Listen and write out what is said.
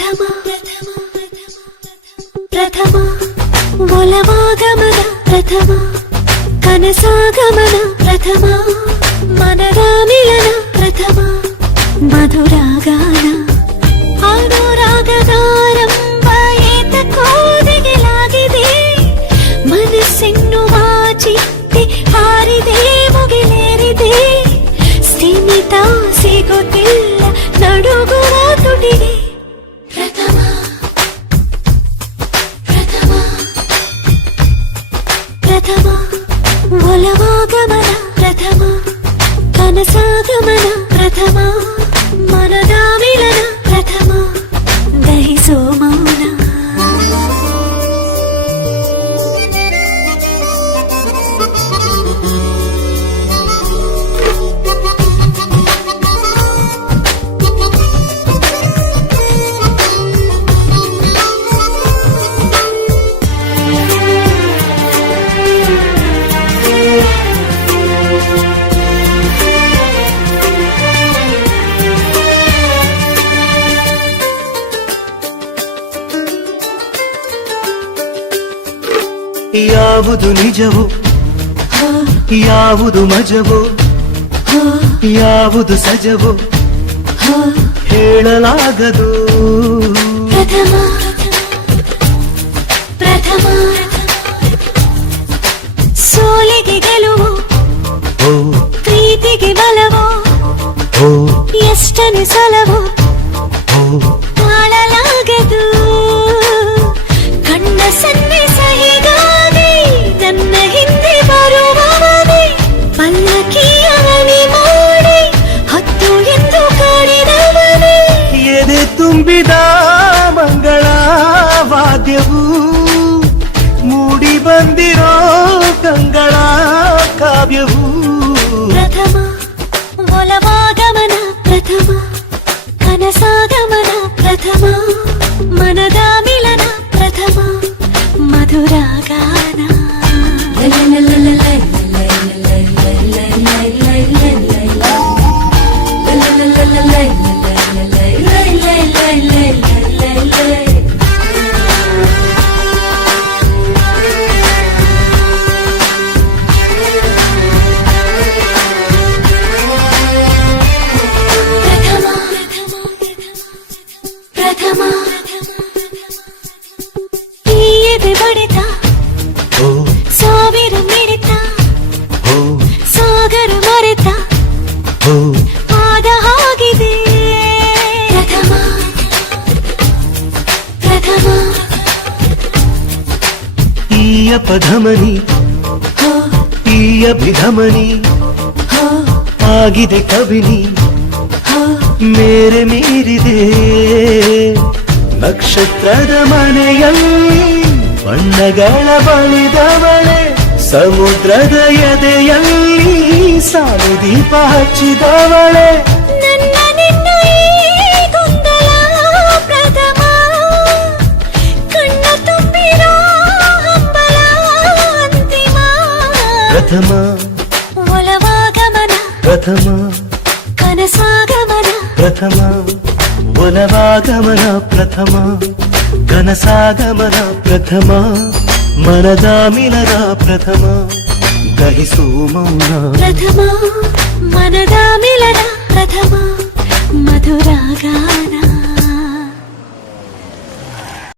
ಪ್ರಥಮ ಪ್ರಥಮ ಒಲವಾಗಮನ ಪ್ರಥಮ ಕನಸಾಗಮನ ಪ್ರಥಮ ಮನದ ಮಿಲನ ಪ್ರಥಮ ಮಧುರಾಗಾನ ಅನುರಾಗದಾರಂಭ ಏತಕ್ಕೋದೆಗೆಲಾಗಿದೆ ಮನಸ್ಸೆನ್ನುವ ಚಿಟ್ಟೆ ಹಾರಿದೆ ಮುಗಿಲೇರಿದೆ ಸ್ಥಿಮಿತ ಸಿಗುತ್ತಿಲ್ಲ ನಡುಗುವ ತುಟಿಗೆ ಪ್ರಥಮ ಪ್ರಥಮ ಪ್ರಥಮ ಒಲವಾಗಮನ ಪ್ರಥಮ ಕನಸಾಗಮನ ಪ್ರಥಮ ಮನದ ಮಿಲನ ಪ್ರಥಮ ದಹಿಸೋ ಮೌನ ಯಾವುದು ನಿಜವೋ ಯಾವುದು ಮಜವೋ ಯಾವುದು ಸಜವೋ ಹೇಳಲಾಗದು ಪ್ರಥಮ ಪ್ರಥಮ ಸೋಲಿಗೆ ಗೆಲುವು ಪ್ರೀತಿಗೆ ಬಲವೋ ಎಷ್ಟನೆ ಸಲವೋ ತಾಳಲಾಗದು ಕಣ್ಣ ಸನ್ನಿಸ ಹೀಗಾಗಿ ನನ್ನ ಹಿಂದೆ ಬರುವವನೇ ಪಲ್ಲಕ್ಕಿಯ ಮಣಿ ಮಾಡಿ ಹತ್ತು ಎಂದು ಕಾಡಿದವನೇ ಎದೆ ತುಂಬಿದ ಮಂಗಳ ವಾದ್ಯವು ಮೂಡಿ ಬಂದಿರೋ ಕಂಗಳ ಕಾವ್ಯವು ಪ್ರಥಮ ಒಲವಾಗಮನ ಪ್ರಥಮ ಕನಸಾಗಮನ ಪ್ರಥಮ ಮನದ ಮಿಲನ ಪ್ರಥಮ ಮಧುರಾಗಾನ ಪ್ರಥಮ ಈ ಎದೆ ಬಡಿತ ಸಾವಿರ ಮಿಡಿತ ಸಾಗರ ಮರೆತ ಆದ ಹಾಗಿದೆ ಪ್ರಥಮ ಪ್ರಥಮ ಈ ಅಪಧಮನಿ ಈ ಅಭಿಧಮನಿ ಆಗಿದೆ ಕವಿನಿ ಮೇರೆ ಮೀರಿದೆ ನಕ್ಷತ್ರದ ಮನೆಯಲ್ಲಿ ಬಣ್ಣಗಳ ಬಳಿದವಳೆ ಸಮುದ್ರದ ಎದೆಯಲ್ಲಿ ಸಾಲು ದೀಪ ಹಚ್ಚಿದವಳೆ ನನ್ನ ನಿನ್ನ ಈ ಗೊಂದಲ ಪ್ರಥಮ ಕಣ್ಣ ತುಂಬಿರೋ ಹಂಬಲ ಅಂತಿಮ ಪ್ರಥಮ ಒಲವಾಗಮನ ಪ್ರಥಮ ಕನಸಾಗಮನ ಪ್ರಥಮ ಒಲವಾಗಮನ ಪ್ರಥಮ ಕನಸಾಗಮನ ಪ್ರಥಮ ಮನದ ಮಿಲನ ಪ್ರಥಮ ದಹಿಸೋ ಮೌನ ಪ್ರಥಮ ಮನದ ಮಿಲನ ಪ್ರಥಮ ಮಧುರಾಗಾನ